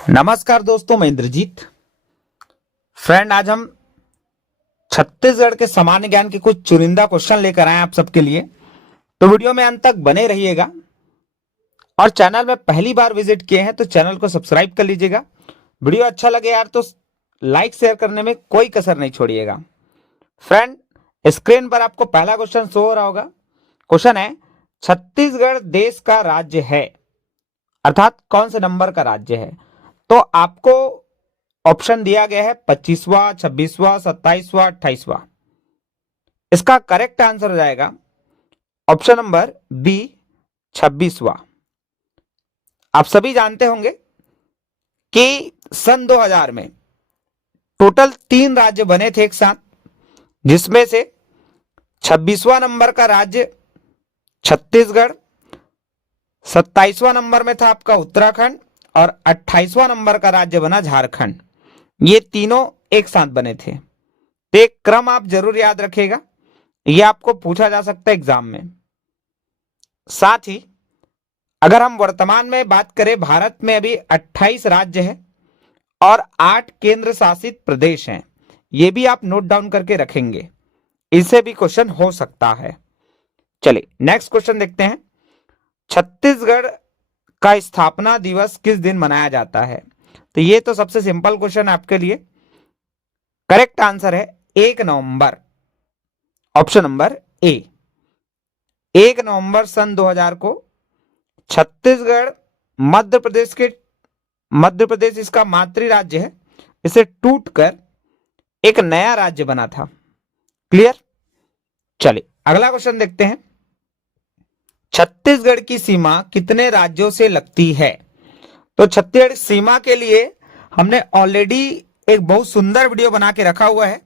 नमस्कार दोस्तों, मैं इंद्रजीत। फ्रेंड, आज हम छत्तीसगढ़ के सामान्य ज्ञान के कुछ चुनिंदा क्वेश्चन लेकर आए हैं आप सबके लिए। तो वीडियो में अंत तक बने रहिएगा और चैनल में पहली बार विजिट किए हैं तो चैनल को सब्सक्राइब कर लीजिएगा। वीडियो अच्छा लगे यार तो लाइक शेयर करने में कोई कसर नहीं छोड़िएगा। फ्रेंड, स्क्रीन पर आपको पहला क्वेश्चन शो हो रहा होगा। क्वेश्चन है, छत्तीसगढ़ देश का राज्य है, अर्थात कौन से नंबर का राज्य है। तो आपको ऑप्शन दिया गया है 25वां, 26वां, 27वां, 28वां। इसका करेक्ट आंसर हो जाएगा ऑप्शन नंबर बी, 26वां। आप सभी जानते होंगे कि सन 2000 में टोटल 3 राज्य बने थे एक साथ, जिसमें से 26वां नंबर का राज्य छत्तीसगढ़, 27वां नंबर में था आपका उत्तराखंड और 28वां नंबर का राज्य बना झारखंड। ये तीनों एक साथ बने थे। तो एक क्रम आप जरूर याद रखिएगा, यह आपको पूछा जा सकता है एग्जाम में। साथ ही अगर हम वर्तमान में बात करें, भारत में अभी 28 राज्य है और 8 केंद्र शासित प्रदेश हैं। ये भी आप नोट डाउन करके रखेंगे, इससे भी क्वेश्चन हो सकता है। चलिए नेक्स्ट क्वेश्चन देखते हैं। छत्तीसगढ़ का स्थापना दिवस किस दिन मनाया जाता है। तो ये तो सबसे सिंपल क्वेश्चन है आपके लिए। करेक्ट आंसर है 1 नवंबर, ऑप्शन नंबर ए। 1 नवंबर सन 2000 को छत्तीसगढ़ मध्य प्रदेश इसका मातृ राज्य है, इसे टूटकर एक नया राज्य बना था। क्लियर। चलिए अगला क्वेश्चन देखते हैं। छत्तीसगढ़ की सीमा कितने राज्यों से लगती है। तो छत्तीसगढ़ सीमा के लिए हमने ऑलरेडी एक बहुत सुंदर वीडियो बना के रखा हुआ है,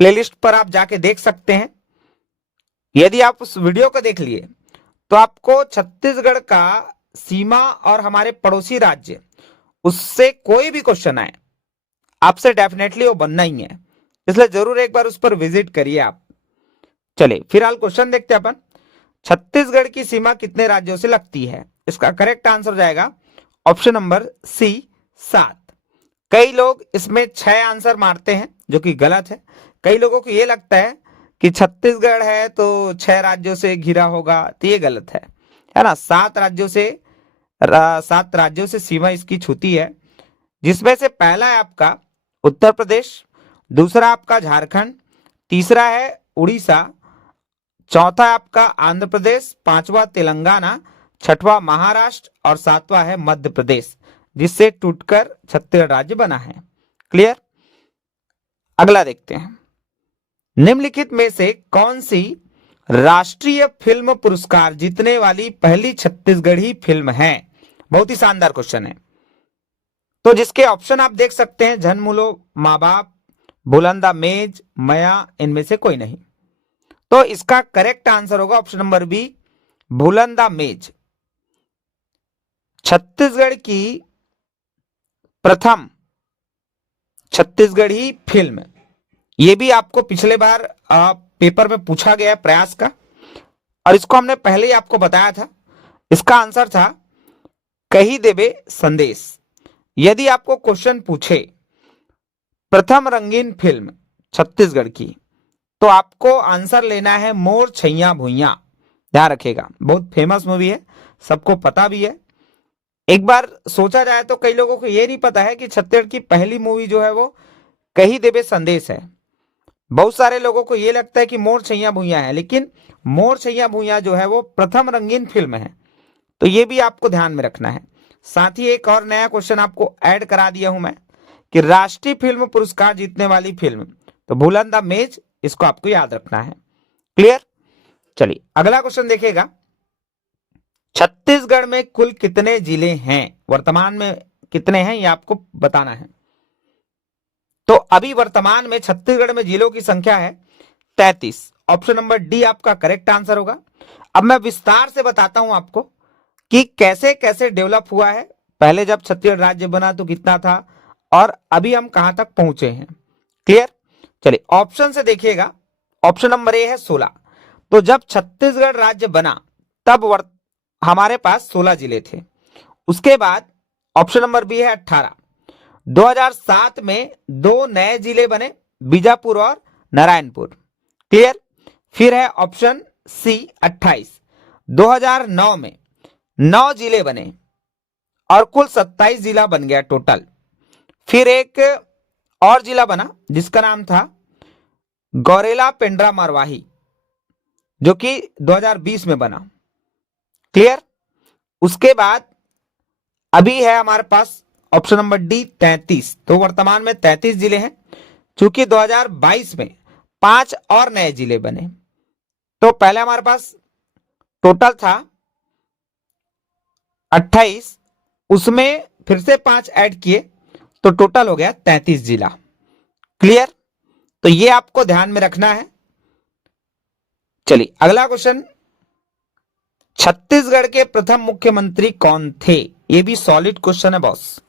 प्लेलिस्ट पर आप जाके देख सकते हैं। यदि आप उस वीडियो को देख लिए तो आपको छत्तीसगढ़ का सीमा और हमारे पड़ोसी राज्य, उससे कोई भी क्वेश्चन आए आपसे डेफिनेटली वो बनना ही है, इसलिए जरूर एक बार उस पर विजिट करिए आप। चलिए फिलहाल क्वेश्चन देखते हैं अपन। छत्तीसगढ़ की सीमा कितने राज्यों से लगती है। इसका करेक्ट आंसर हो जाएगा ऑप्शन नंबर सी, 7। कई लोग इसमें 6 आंसर मारते हैं, जो कि गलत है। कई लोगों को यह लगता है कि छत्तीसगढ़ है तो 6 राज्यों से घिरा होगा, तो ये गलत है ना। 7 राज्यों से सीमा इसकी छूती है, जिसमें से पहला है आपका उत्तर प्रदेश, दूसरा आपका झारखंड, तीसरा है उड़ीसा, चौथा है आपका आंध्र प्रदेश, पांचवा तेलंगाना, छठवां महाराष्ट्र और सातवां है मध्य प्रदेश, जिससे टूटकर छत्तीसगढ़ राज्य बना है। क्लियर। अगला देखते हैं। निम्नलिखित में से कौन सी राष्ट्रीय फिल्म पुरस्कार जीतने वाली पहली छत्तीसगढ़ी फिल्म है। बहुत ही शानदार क्वेश्चन है। तो जिसके ऑप्शन आप देख सकते हैं, झनमुलो, माँ बाप, बुलंदा मेज, मया, इनमें से कोई नहीं। तो इसका करेक्ट आंसर होगा ऑप्शन नंबर बी, बुलंदा मेज। छत्तीसगढ़ की प्रथम छत्तीसगढ़ी फिल्म, यह भी आपको पिछले बार पेपर में पूछा गया प्रयास का, और इसको हमने पहले ही आपको बताया था। इसका आंसर था कही देबे संदेश। यदि आपको क्वेश्चन पूछे प्रथम रंगीन फिल्म छत्तीसगढ़ की, तो आपको आंसर लेना है मोर छैया भुइया। ध्यान रखिएगा, बहुत फेमस मूवी है, सबको पता भी है। एक बार सोचा जाए तो कई लोगों को यह नहीं पता है कि छत्तीसगढ़ की पहली मूवी जो है वो कही देबे संदेश है। बहुत सारे लोगों को यह लगता है कि मोर छैया भुइया है, लेकिन मोर छैया भुइया जो है वो प्रथम रंगीन फिल्म है। तो ये भी आपको ध्यान में रखना है। साथ ही एक और नया क्वेश्चन आपको ऐड करा दिया हूं मैं कि राष्ट्रीय फिल्म पुरस्कार जीतने वाली फिल्म, तो बुलंदा मेज, इसको आपको याद रखना है। क्लियर। चलिए अगला क्वेश्चन देखिएगा। छत्तीसगढ़ में कुल कितने जिले हैं, वर्तमान में कितने हैं, ये आपको बताना है। तो अभी वर्तमान में छत्तीसगढ़ में जिलों की संख्या है 33। ऑप्शन नंबर डी आपका करेक्ट आंसर होगा। अब मैं विस्तार से बताता हूं आपको कि कैसे कैसे डेवलप हुआ है। पहले जब छत्तीसगढ़ राज्य बना तो कितना था और अभी हम कहां तक पहुंचे हैं। क्लियर। चलिए ऑप्शन से देखिएगा। ऑप्शन नंबर ए है 16। तो जब छत्तीसगढ़ राज्य बना तब हमारे पास 16 जिले थे। उसके बाद ऑप्शन नंबर बी है 18, 2007 में 2 नए जिले बने, बीजापुर और नारायणपुर। क्लियर। फिर है ऑप्शन सी 28, 2009 में 9 जिले बने और कुल 27 जिला बन गया टोटल। फिर एक और जिला बना जिसका नाम था गौरेला पेंड्रा मरवाही, जो कि 2020 में बना। क्लियर। उसके बाद अभी है हमारे पास ऑप्शन नंबर डी 33। तो वर्तमान में 33 जिले हैं, चूंकि 2022 में 5 और नए जिले बने। तो पहले हमारे पास टोटल था 28, उसमें फिर से 5 ऐड किए तो टोटल हो गया 33 जिला। क्लियर। तो ये आपको ध्यान में रखना है। चलिए अगला क्वेश्चन, छत्तीसगढ़ के प्रथम मुख्यमंत्री कौन थे? ये भी सॉलिड क्वेश्चन है बॉस,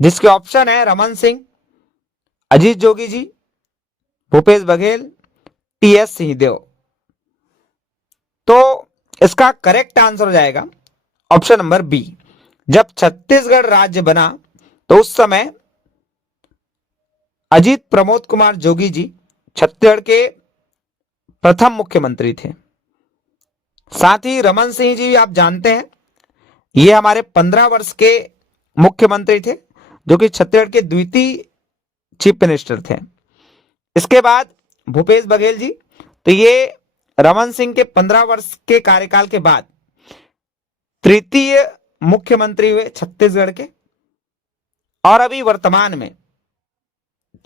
जिसके ऑप्शन है रमन सिंह, अजीत जोगी जी, भूपेश बघेल, टीएस सिंहदेव। तो इसका करेक्ट आंसर हो जाएगा ऑप्शन नंबर बी। जब छत्तीसगढ़ राज्य बना तो उस समय अजीत प्रमोद कुमार जोगी जी छत्तीसगढ़ के प्रथम मुख्यमंत्री थे। साथ ही रमन सिंह जी आप जानते हैं, ये हमारे 15 वर्ष के मुख्यमंत्री थे, जो कि छत्तीसगढ़ के द्वितीय चीफ मिनिस्टर थे। इसके बाद भूपेश बघेल जी, तो ये रमन सिंह के 15 वर्ष के कार्यकाल के बाद तृतीय मुख्यमंत्री हुए छत्तीसगढ़ के, और अभी वर्तमान में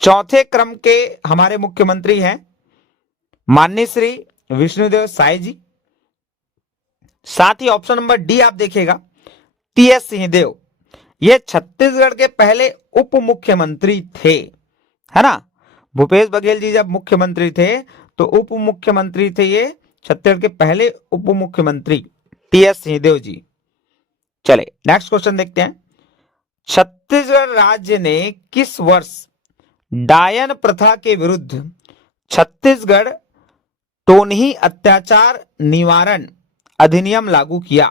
चौथे क्रम के हमारे मुख्यमंत्री हैं माननीय श्री विष्णुदेव साय जी। साथ ही ऑप्शन नंबर डी आप देखिएगा, टीएस सिंहदेव, ये छत्तीसगढ़ के पहले उप मुख्यमंत्री थे, है ना। भूपेश बघेल जी जब मुख्यमंत्री थे तो उप मुख्यमंत्री थे ये छत्तीसगढ़ के पहले उप मुख्यमंत्री टीएस सिंहदेव जी। चले नेक्स्ट क्वेश्चन देखते हैं, छत्तीसगढ़ राज्य ने किस वर्ष डायन प्रथा के विरुद्ध छत्तीसगढ़ टोनही अत्याचार निवारण अधिनियम लागू किया?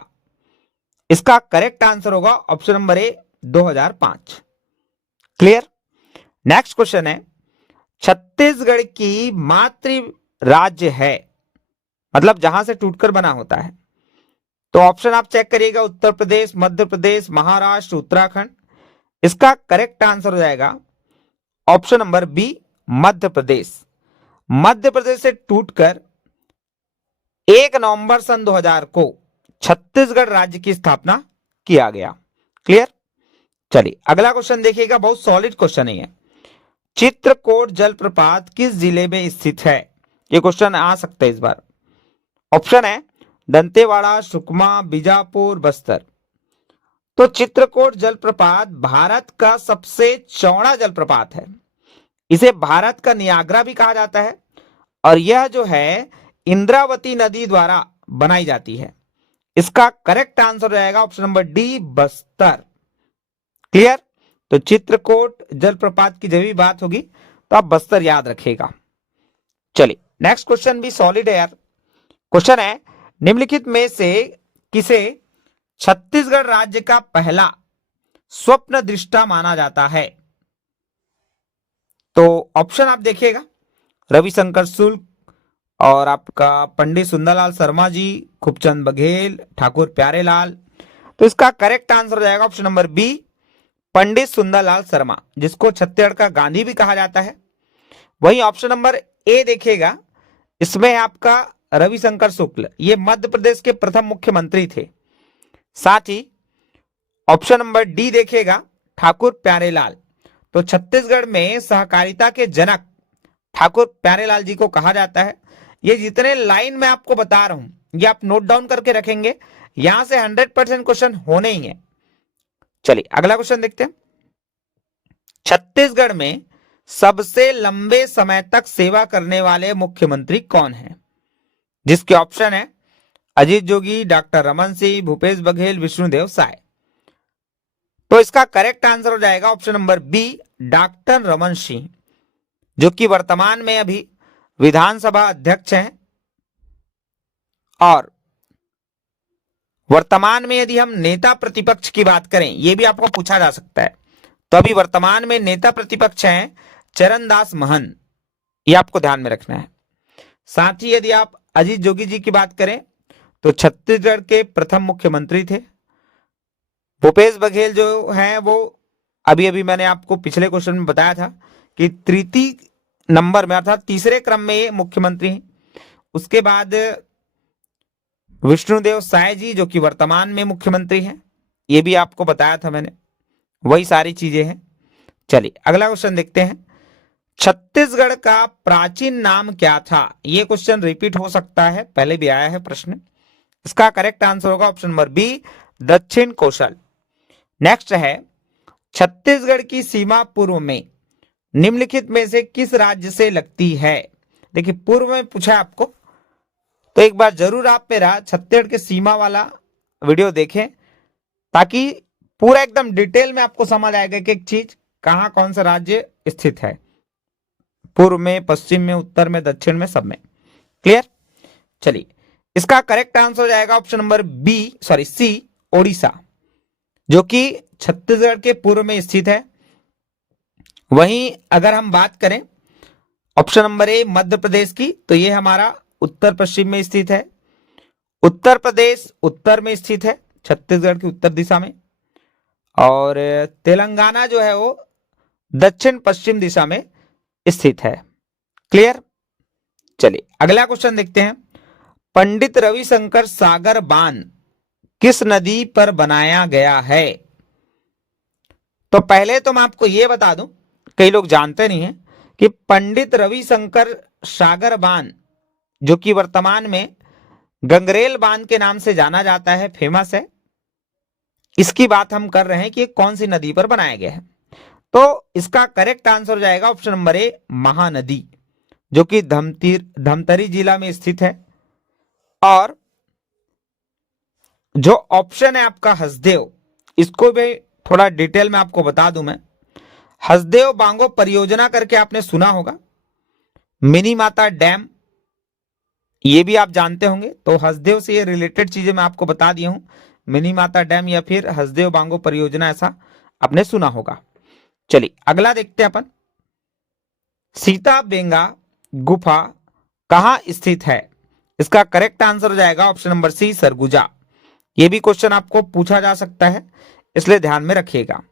इसका करेक्ट आंसर होगा option number A 2005। Clear. Next question है, छत्तीसगढ़ की मातृ राज्य है, मतलब जहां से टूटकर बना होता है। तो ऑप्शन आप चेक करिएगा, उत्तर प्रदेश, मध्य प्रदेश, महाराष्ट्र, उत्तराखंड। इसका करेक्ट आंसर हो जाएगा option number B Madhya Pradesh. Madhya Pradesh से टूटकर 1 नवंबर सन 2000 को छत्तीसगढ़ राज्य की स्थापना किया गया। क्लियर। चलिए अगला क्वेश्चन देखिएगा, बहुत सॉलिड क्वेश्चन है ये। चित्रकोट जलप्रपात किस जिले में स्थित है? ये क्वेश्चन आ सकता है इस बार। ऑप्शन है दंतेवाड़ा, सुकमा, बीजापुर, बस्तर। तो चित्रकोट जलप्रपात भारत का सबसे चौड़ा जलप्रपात है। इसे भारत का नियाग्रा भी कहा जाता है, और यह जो है इंद्रावती नदी द्वारा बनाई जाती है। इसका करेक्ट आंसर रहेगा option number D Bastar. Clear. तो चित्रकोट जलप्रपात की जब भी बात होगी तो आप बस्तर याद रखिएगा। चलिए नेक्स्ट क्वेश्चन भी सॉलिड है यार। क्वेश्चन है, निम्नलिखित में से किसे छत्तीसगढ़ राज्य का पहला स्वप्न दृष्टा माना जाता है? तो ऑप्शन आप देखिएगा, रविशंकर शुक्ल, और आपका पंडित सुंदरलाल शर्मा जी, खूबचंद बघेल, ठाकुर प्यारेलाल। तो इसका करेक्ट आंसर हो जाएगा option number B Pandit Sundarlal Sharma, जिसको छत्तीसगढ़ का गांधी भी कहा जाता है। वहीं ऑप्शन नंबर ए देखिएगा, इसमें आपका रविशंकर शुक्ल, ये मध्य प्रदेश के प्रथम मुख्यमंत्री थे। साथ ही ऑप्शन नंबर डी देखिएगा, ठाकुर प्यारेलाल, तो छत्तीसगढ़ में सहकारिता के जनक ठाकुर प्यारेलाल जी को कहा जाता है। ये जितने लाइन में आपको बता रहा हूं ये आप नोट डाउन करके रखेंगे, यहां से 100% क्वेश्चन होने ही है। चलिए अगला क्वेश्चन देखते हैं, छत्तीसगढ़ में सबसे लंबे समय तक सेवा करने वाले मुख्यमंत्री कौन हैं? जिसके ऑप्शन है अजीत जोगी, डॉक्टर रमन सिंह, भूपेश बघेल, विष्णुदेव साय। तो इसका करेक्ट आंसर हो जाएगा option number B doctor Raman Singh, जो कि वर्तमान में अभी विधानसभा अध्यक्ष हैं। और वर्तमान में यदि हम नेता प्रतिपक्ष की बात करें, यह भी आपको पूछा जा सकता है, तो अभी वर्तमान में नेता प्रतिपक्ष हैं चरणदास महन, ये आपको ध्यान में रखना है। साथ ही यदि आप अजीत जोगी जी की बात करें तो छत्तीसगढ़ के प्रथम मुख्यमंत्री थे। भूपेश बघेल जो हैं वो अभी अभी मैंने आपको पिछले क्वेश्चन में बताया था कि तृतीय नंबर में अर्थात तीसरे क्रम में ये मुख्यमंत्री हैं। उसके बाद विष्णुदेव साय जी जो कि वर्तमान में मुख्यमंत्री हैं, ये भी आपको बताया था मैंने, वही सारी चीजें हैं। चलिए अगला क्वेश्चन देखते हैं। छत्तीसगढ़ का प्राचीन नाम क्या था? ये क्वेश्चन रिपीट हो सकता है, पहले भी आया है प्रश्न। इसका करेक्ट आंसर होगा ऑप्शन नंबर बी, दक्षिण कोशल। नेक्स्ट है, छत्तीसगढ़ की सीमा पूर्व में निम्नलिखित में से किस राज्य से लगती है? देखिए पूर्व में पूछा आपको, तो एक बार जरूर आप मेरा छत्तीसगढ़ के सीमा वाला वीडियो देखें ताकि पूरा एकदम डिटेल में आपको समझ आएगा कि एक चीज कहां कौन सा राज्य स्थित है, पूर्व में, पश्चिम में, उत्तर में, दक्षिण में, सब में। क्लियर? चलिए इसका करेक्ट आंसर हो जाएगा ऑप्शन नंबर सी, ओडिशा, जो कि छत्तीसगढ़ के पूर्व में स्थित है। वहीं अगर हम बात करें option number A Madhya Pradesh की, तो ये हमारा उत्तर पश्चिम में स्थित है। उत्तर प्रदेश उत्तर में स्थित है, छत्तीसगढ़ की उत्तर दिशा में, और तेलंगाना जो है वो दक्षिण पश्चिम दिशा में स्थित है। क्लियर? चलिए अगला क्वेश्चन देखते हैं। पंडित रविशंकर सागर बांध किस नदी पर बनाया गया है? तो पहले तो मैं आपको यह बता दूं, कई लोग जानते नहीं हैं कि पंडित रविशंकर सागर बांध जो कि वर्तमान में गंगरेल बांध के नाम से जाना जाता है, फेमस है, इसकी बात हम कर रहे हैं कि कौन सी नदी पर बनाया गया है। तो इसका करेक्ट आंसर हो जाएगा ऑप्शन नंबर ए, महानदी, जो कि धमतरी जिला में स्थित है। और जो ऑप्शन है आपका हसदेव, इसको भी थोड़ा डिटेल में आपको बता दूं मैं। हसदेव बांगो परियोजना करके आपने सुना होगा, मिनी माता डैम, ये भी आप जानते होंगे। तो हसदेव से ये रिलेटेड चीजें मैं आपको बता दिया हूं, मिनी माता डैम या फिर हसदेव बांगो परियोजना, ऐसा आपने सुना होगा। चलिए अगला देखते हैं अपन। सीता बेंगा गुफा कहां स्थित है? इसका करेक्ट आंसर हो जाएगा ऑप्शन नंबर सी, सरगुजा। यह भी क्वेश्चन आपको पूछा जा सकता है, इसलिए ध्यान में रखिएगा।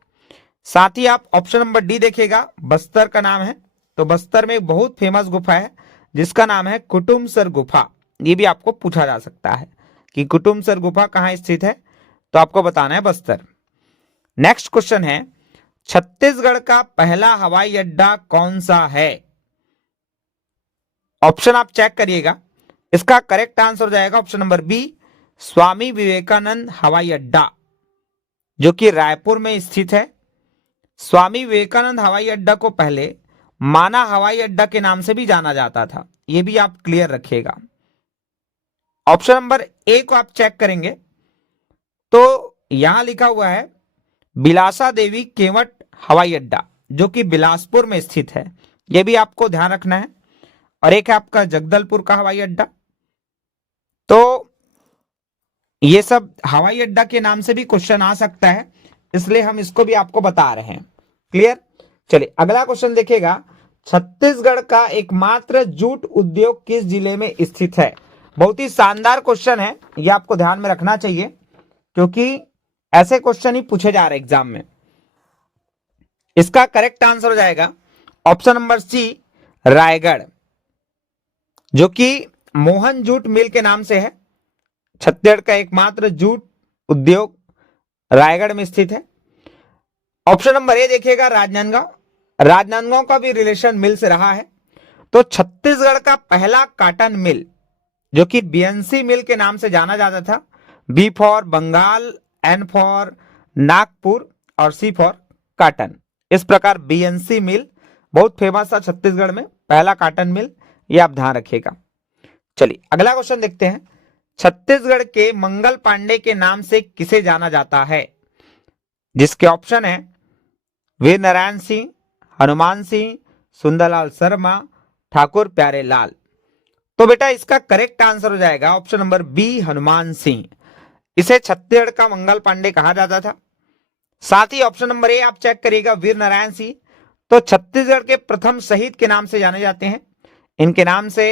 साथ ही आप ऑप्शन नंबर डी देखिएगा, बस्तर का नाम है। तो बस्तर में एक बहुत फेमस गुफा है जिसका नाम है कुटुमसर गुफा। ये भी आपको पूछा जा सकता है कि कुटुमसर गुफा कहां स्थित है, तो आपको बताना है बस्तर। नेक्स्ट क्वेश्चन है, छत्तीसगढ़ का पहला हवाई अड्डा कौन सा है? ऑप्शन आप चेक करिएगा। इसका करेक्ट आंसर हो जाएगा option number B, Swami Vivekananda हवाई अड्डा, जो कि रायपुर में स्थित है। स्वामी विवेकानंद हवाई अड्डा को पहले माना हवाई अड्डा के नाम से भी जाना जाता था, यह भी आप क्लियर रखिएगा। ऑप्शन नंबर ए को आप चेक करेंगे तो यहां लिखा हुआ है बिलासा देवी केवट हवाई अड्डा, जो कि बिलासपुर में स्थित है, यह भी आपको ध्यान रखना है। और एक है आपका जगदलपुर का हवाई अड्डा। तो ये सब हवाई अड्डा के नाम से भी क्वेश्चन आ सकता है, इसलिए हम इसको भी आपको बता रहे हैं। क्लियर? चलिए अगला क्वेश्चन देखिएगा। छत्तीसगढ़ का एकमात्र जूट उद्योग किस जिले में स्थित है? बहुत ही शानदार क्वेश्चन है, यह आपको ध्यान में रखना चाहिए क्योंकि ऐसे क्वेश्चन ही पूछे जा रहे हैं एग्जाम में। इसका करेक्ट आंसर हो जाएगा ऑप्शन नंबर सी, रायगढ़, जो कि मोहन जूट मिल के नाम से है। छत्तीसगढ़ का एकमात्र जूट उद्योग रायगढ़ में स्थित है। ऑप्शन नंबर ए देखिएगा, राजनांदगांव। राजनांदगांव का भी रिलेशन मिल से रहा है। तो छत्तीसगढ़ का पहला कॉटन मिल, जो कि बीएनसी मिल के नाम से जाना जाता था, B for Bengal, N for Nagpur और सी फॉर कॉटन, इस प्रकार बीएनसी मिल बहुत फेमस था छत्तीसगढ़ में, पहला कॉटन मिल, यह आप ध्यान रखिएगा। चलिए अगला क्वेश्चन देखते हैं। छत्तीसगढ़ के मंगल पांडे के नाम से किसे जाना जाता है? जिसके ऑप्शन है वीर नारायण सिंह, हनुमान सिंह, सुंदरलाल शर्मा, ठाकुर प्यारे लाल। तो बेटा इसका करेक्ट आंसर हो जाएगा option number B, Hanuman Singh. इसे छत्तीसगढ़ का मंगल पांडे कहा जाता था। साथ ही ऑप्शन नंबर ए आप चेक करिएगा, वीर नारायण सिंह। तो छत्तीसगढ़ के प्रथम शहीद के नाम से जाने जाते हैं। इनके नाम से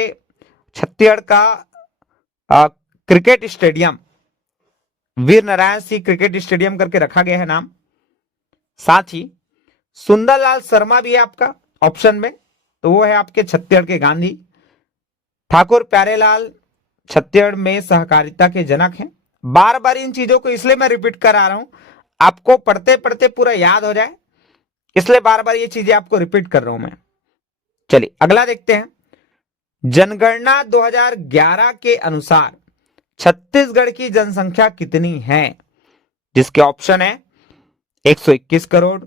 छत्तीसगढ़ का cricket stadium Veer Narayan Singh cricket stadium करके रखा गया है नाम। साथ ही सुंदरलाल शर्मा भी है आपका ऑप्शन में, तो वो है आपके छत्तीसगढ़ के गांधी। ठाकुर प्यारेलाल छत्तीसगढ़ में सहकारिता के जनक हैं। बार बार इन चीजों को इसलिए मैं रिपीट करा रहा हूं, आपको पढ़ते पढ़ते पूरा याद हो जाए, इसलिए बार बार ये चीजें आपको रिपीट कर रहा हूं मैं। चलिए अगला देखते हैं। जनगणना 2011 के अनुसार छत्तीसगढ़ की जनसंख्या कितनी है? जिसके ऑप्शन है 121 करोड़,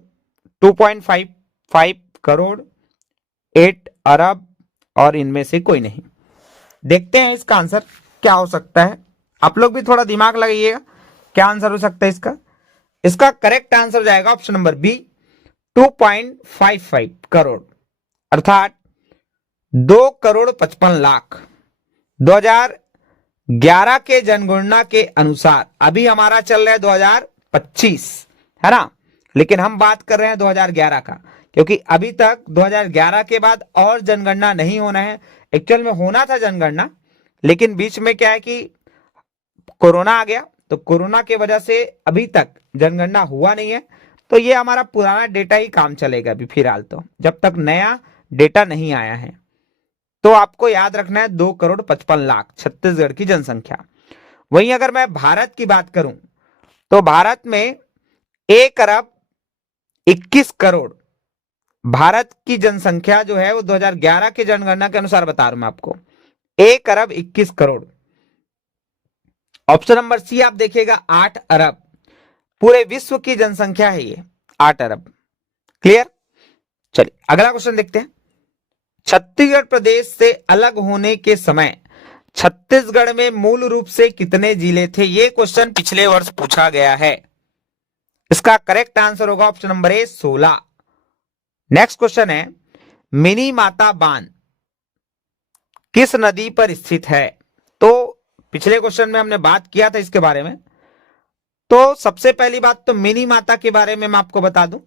2.55 करोड़, 8 अरब और इनमें से कोई नहीं। देखते हैं इसका आंसर क्या हो सकता है। आप लोग भी थोड़ा दिमाग लगाइएगा, क्या आंसर हो सकता है इसका। इसका करेक्ट आंसर हो जाएगा ऑप्शन नंबर बी, 2.55 करोड़, अर्थात 2 करोड़ 55 लाख। 2011 के जनगणना के अनुसार, अभी हमारा चल रहा है 2025, है ना, लेकिन हम बात कर रहे हैं 2011 का, क्योंकि अभी तक 2011 के बाद और जनगणना नहीं होना है। एक्चुअल में होना था जनगणना, लेकिन बीच में क्या है कि कोरोना आ गया, तो कोरोना की वजह से अभी तक जनगणना हुआ नहीं है। तो ये हमारा पुराना डेटा ही काम चलेगा अभी फिलहाल, तो जब तक नया डेटा नहीं आया है। तो आपको याद रखना है 2 करोड़ 55 लाख छत्तीसगढ़ की जनसंख्या। वहीं अगर मैं भारत की बात करूं, तो भारत में 1 अरब 21 करोड़ भारत की जनसंख्या जो है वो 2011 की जनगणना के अनुसार बता रहा हूं मैं आपको, 1 अरब 21 करोड़। ऑप्शन नंबर सी आप देखिएगा 8 अरब, पूरे विश्व की जनसंख्या है ये 8 अरब। क्लियर। चलिए अगला क्वेश्चन देखते हैं। छत्तीसगढ़ प्रदेश से अलग होने के समय छत्तीसगढ़ में मूल रूप से कितने जिले थे? ये क्वेश्चन पिछले वर्ष पूछा गया है। इसका करेक्ट आंसर होगा option number A, 16। Next question है, मिनी माता बांध किस नदी पर स्थित है? तो पिछले क्वेश्चन में हमने बात किया था इसके बारे में। तो सबसे पहली बात तो मिनी माता के बारे में मैं आपको बता दूं,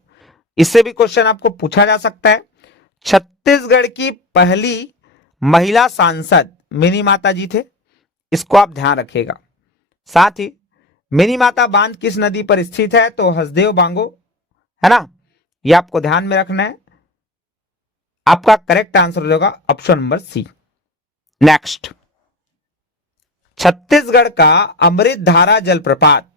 इससे भी क्वेश्चन आपको पूछा जा सकता है। छत्तीसगढ़ की पहली महिला सांसद मिनी माता जी थे, इसको आप ध्यान रखिएगा। साथ ही मिनी माता बांध किस नदी पर स्थित है? तो हसदेव बांगो, है ना, ये आपको ध्यान में रखना है। आपका करेक्ट आंसर हो जाएगा option number C. Next, Chhattisgarh का अमृत धारा जलप्रपात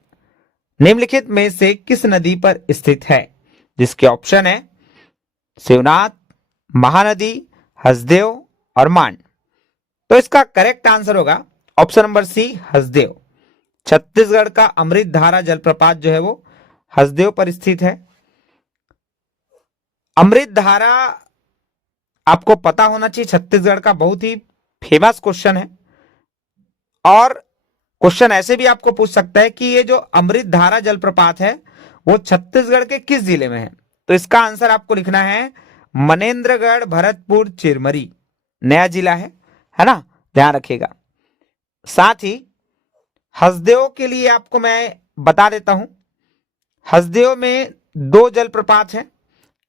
निम्नलिखित में से किस नदी पर स्थित है? जिसके ऑप्शन है शिवनाथ, महानदी, हसदेव और मांड। तो इसका करेक्ट आंसर होगा option number C, Hasdeo. Chhattisgarh का अमृत धारा जलप्रपात जो है वो हसदेव पर स्थित है। अमृत धारा आपको पता होना चाहिए, छत्तीसगढ़ का बहुत ही फेमस क्वेश्चन है। और क्वेश्चन ऐसे भी आपको पूछ सकता है कि ये जो अमृत धारा जलप्रपात है वो छत्तीसगढ़ के किस जिले में है? तो इसका आंसर आपको लिखना है मनेन्द्रगढ़, भरतपुर, चिरमरी, नया जिला है ना, ध्यान रखिएगा। साथ ही हसदेव के लिए आपको मैं बता देता हूं, हसदेव में 2 जलप्रपात हैं।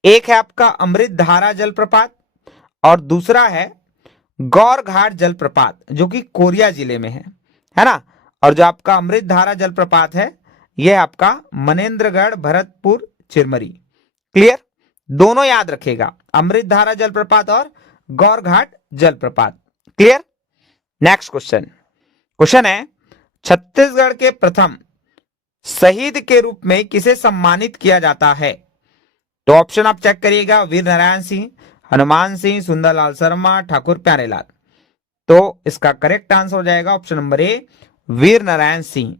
एक है आपका अमृत धारा जलप्रपात और दूसरा है गौरघाट जलप्रपात, जो कि कोरिया जिले में है ना। और जो आपका अमृत धारा जलप्रपात है यह आपका मनेन्द्रगढ़, भरतपुर, चिरमरी। क्लियर, दोनों याद रखिएगा, अमृत धारा जलप्रपात और गौरघाट जलप्रपात। क्लियर। नेक्स्ट क्वेश्चन है, छत्तीसगढ़ के प्रथम शहीद के रूप में किसे सम्मानित किया जाता है? तो ऑप्शन आप चेक करिएगा, वीर नारायण सिंह, हनुमान सिंह, सुंदरलाल शर्मा, ठाकुर प्यारेलाल। तो इसका करेक्ट आंसर हो जाएगा option number A, Veer Narayan Singh.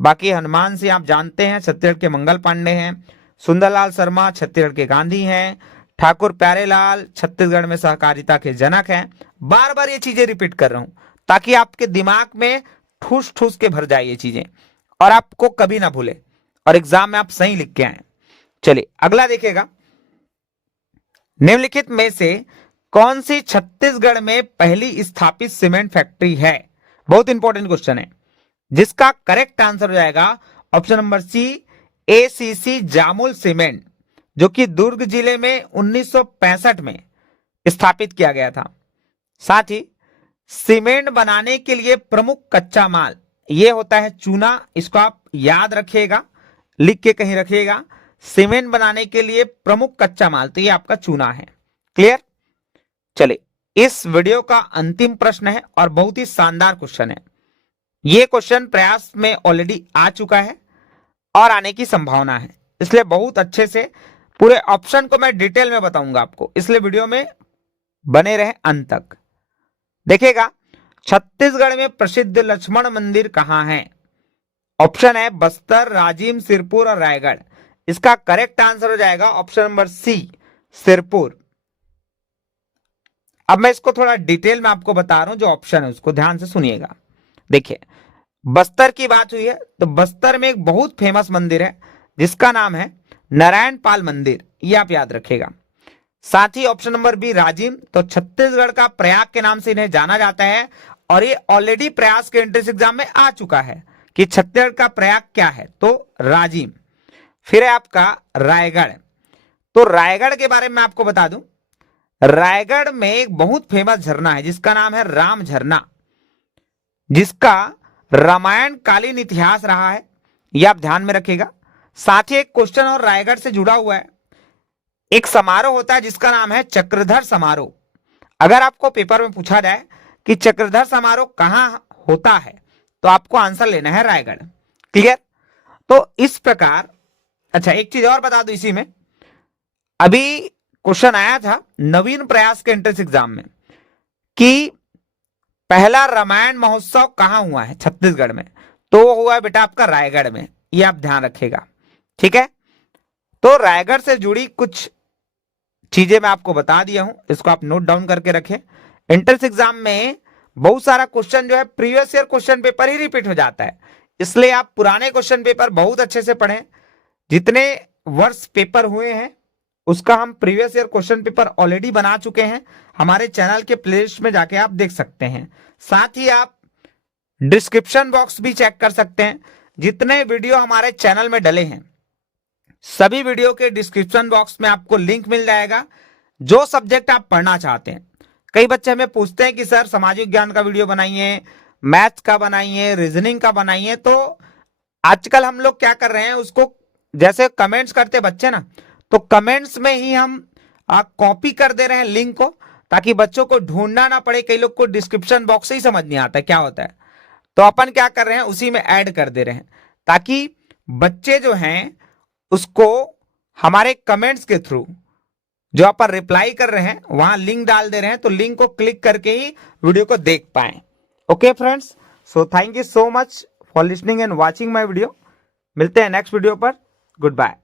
बाकी हनुमान सिंह आप जानते हैं छत्तीसगढ़ के मंगल पांडे हैं, सुंदरलाल शर्मा छत्तीसगढ़ के गांधी हैं, ठाकुर प्यारेलाल छत्तीसगढ़ में सहकारिता के जनक हैं। बार बार ये चीजें रिपीट कर रहा हूं ताकि आपके दिमाग में ठूस ठूस के भर जाए ये चीजें और आपको कभी ना भूले और एग्जाम में आप सही लिख के आए। चलिए अगला देखिएगा, निम्नलिखित में से कौन सी छत्तीसगढ़ में पहली स्थापित सीमेंट फैक्ट्री है? बहुत इंपॉर्टेंट क्वेश्चन है, जिसका करेक्ट आंसर हो जाएगा option number C, ACC Jamul cement, जो कि दुर्ग जिले में 1965 में स्थापित किया गया था। साथ ही सीमेंट बनाने के लिए प्रमुख कच्चा माल यह होता है चूना। इसको आप याद रखिएगा, लिख के कहीं रखिएगा। सीमेंट बनाने के लिए प्रमुख कच्चा माल तो ये आपका चूना है। क्लियर? चलिए, इस वीडियो का अंतिम प्रश्न है और बहुत ही शानदार क्वेश्चन है। यह क्वेश्चन प्रयास में ऑलरेडी आ चुका है और आने की संभावना है, इसलिए बहुत अच्छे से पूरे ऑप्शन को मैं डिटेल में बताऊंगा आपको, इसलिए वीडियो में बने रहे अंत तक। देखिएगा, छत्तीसगढ़ में प्रसिद्ध लक्ष्मण मंदिर कहां है? ऑप्शन है बस्तर, राजिम, सिरपुर और रायगढ़। इसका करेक्ट आंसर हो जाएगा ऑप्शन नंबर सी, सिरपुर। अब मैं इसको थोड़ा डिटेल में आपको बता रहा हूं, जो ऑप्शन है उसको ध्यान से सुनिएगा। देखिए, बस्तर की बात हुई है तो बस्तर में एक बहुत फेमस मंदिर है जिसका नाम है नारायण पाल मंदिर, ये आप याद रखिएगा। साथ ही ऑप्शन नंबर बी, राजिम, तो छत्तीसगढ़ का प्रयाग के नाम से इन्हें जाना जाता है और ये ऑलरेडी प्रयास के एंट्रेंस एग्जाम में आ चुका है कि छत्तीसगढ़ का प्रयाग क्या है, तो राजिम। फिर है आपका रायगढ़, तो रायगढ़ के बारे में आपको बता दूं, रायगढ़ में एक बहुत फेमस झरना है जिसका नाम है राम झरना, जिसका रामायण कालीन इतिहास रहा है, यह आप ध्यान में रखिएगा। साथ ही एक क्वेश्चन और रायगढ़ से जुड़ा हुआ है, एक समारोह होता है जिसका नाम है चक्रधर समारोह। अगर आपको पेपर में पूछा जाए कि चक्रधर समारोह कहां होता है तो आपको आंसर लेना है रायगढ़। क्लियर? तो इस प्रकार, अच्छा एक चीज और बता दूं इसी में, अभी क्वेश्चन आया था नवीन प्रयास के एंट्रेंस एग्जाम में कि पहला रामायण महोत्सव कहां हुआ है छत्तीसगढ़ में, तो वो हुआ है बेटा आपका रायगढ़ में, ये आप ध्यान रखिएगा। ठीक है, तो रायगढ़ से जुड़ी कुछ चीजें मैं आपको बता दिया हूं, इसको आप नोट डाउन करके रखें। एंट्रेंस एग्जाम में बहुत सारा क्वेश्चन जो है प्रीवियस ईयर क्वेश्चन पेपर ही रिपीट हो जाता है, इसलिए आप पुराने क्वेश्चन पेपर बहुत अच्छे से पढ़ें। जितने वर्ष पेपर हुए हैं उसका हम previous year question paper already बना चुके हैं, हमारे चैनल के प्लेलिस्ट में जाके आप देख सकते हैं। साथ ही आप डिस्क्रिप्शन बॉक्स भी चेक कर सकते हैं, जितने वीडियो हमारे चैनल में डले हैं सभी वीडियो के डिस्क्रिप्शन बॉक्स में आपको लिंक मिल जाएगा, जो सब्जेक्ट आप पढ़ना चाहते हैं। कई बच्चे हमें पूछते हैं कि सर सामाजिक ज्ञान का वीडियो बनाइए, मैथ्स का बनाइए, रीजनिंग का बनाइए, तो आजकल हम लोग क्या कर रहे हैं, उसको जैसे कमेंट्स करते बच्चे ना, तो कमेंट्स में ही हम कॉपी कर दे रहे हैं लिंक को, ताकि बच्चों को ढूंढना ना पड़े। कई लोग को डिस्क्रिप्शन बॉक्स से ही समझ नहीं आता क्या होता है, तो अपन क्या कर रहे हैं उसी में ऐड कर दे रहे हैं, ताकि बच्चे जो हैं उसको हमारे कमेंट्स के थ्रू जो अपन रिप्लाई कर रहे हैं वहां लिंक डाल दे रहे हैं, तो लिंक को क्लिक करके ही वीडियो को देख पाए। Okay friends, so thank you so much for listening and watching my video. मिलते हैं नेक्स्ट वीडियो पर। Good bye.